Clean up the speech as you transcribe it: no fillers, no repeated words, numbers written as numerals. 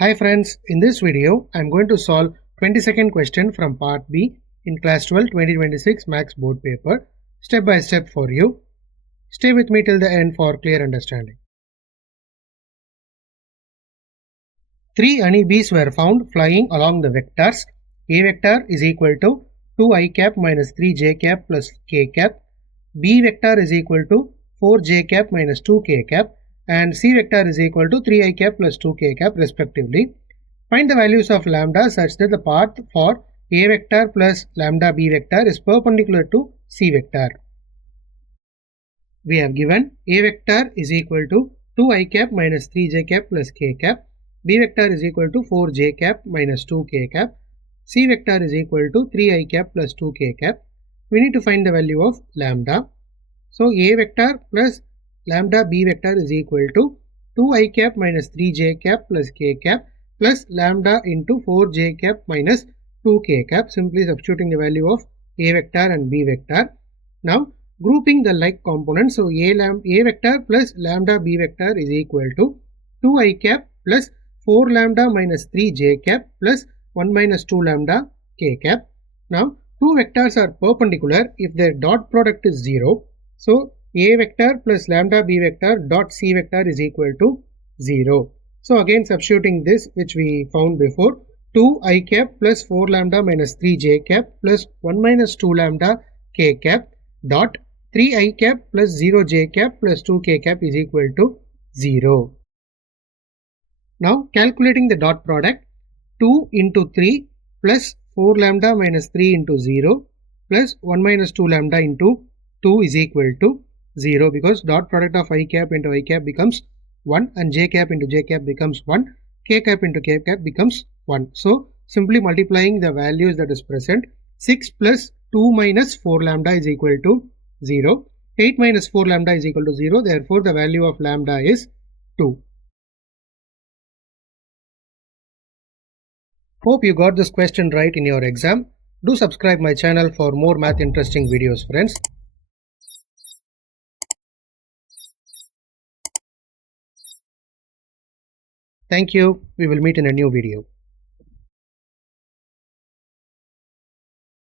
Hi friends, in this video I am going to solve 22nd question from part B in class 12 2026 maths board paper step by step for you. Stay with me till the end for clear understanding. 3 honeybees were found flying along the vectors A vector is equal to 2i cap minus 3j cap plus k cap, B vector is equal to 4j cap minus 2k cap, and C vector is equal to 3i cap plus 2k cap respectively. Find the values of lambda such that the path for A vector plus lambda B vector is perpendicular to C vector. We have given A vector is equal to 2i cap minus 3j cap plus k cap, B vector is equal to 4j cap minus 2k cap, C vector is equal to 3i cap plus 2k cap. We need to find the value of lambda. So A vector plus lambda B vector is equal to 2i cap minus 3j cap plus k cap plus lambda into 4j cap minus 2k cap, simply substituting the value of A vector and B vector. Now grouping the like components, so A vector plus lambda B vector is equal to 2i cap plus 4 lambda minus 3j cap plus 1 minus 2 lambda k cap. Now two vectors are perpendicular if their dot product is 0. So A vector plus lambda B vector dot C vector is equal to 0. So again substituting this which we found before, 2i cap plus 4 lambda minus 3j cap plus 1 minus 2 lambda k cap dot 3i cap plus 0j cap plus 2k cap is equal to 0. Now calculating the dot product, 2 into 3 plus 4 lambda minus 3 into 0 plus 1 minus 2 lambda into 2 is equal to 0, because dot product of I cap into I cap becomes 1 and j cap into j cap becomes 1, k cap into k cap becomes 1. So simply multiplying the values that is present, 6 plus 2 minus 4 lambda is equal to 0, 8 minus 4 lambda is equal to 0, therefore the value of lambda is 2. Hope you got this question right in your exam. Do subscribe my channel for more math interesting videos, friends. Thank you. We will meet in a new video.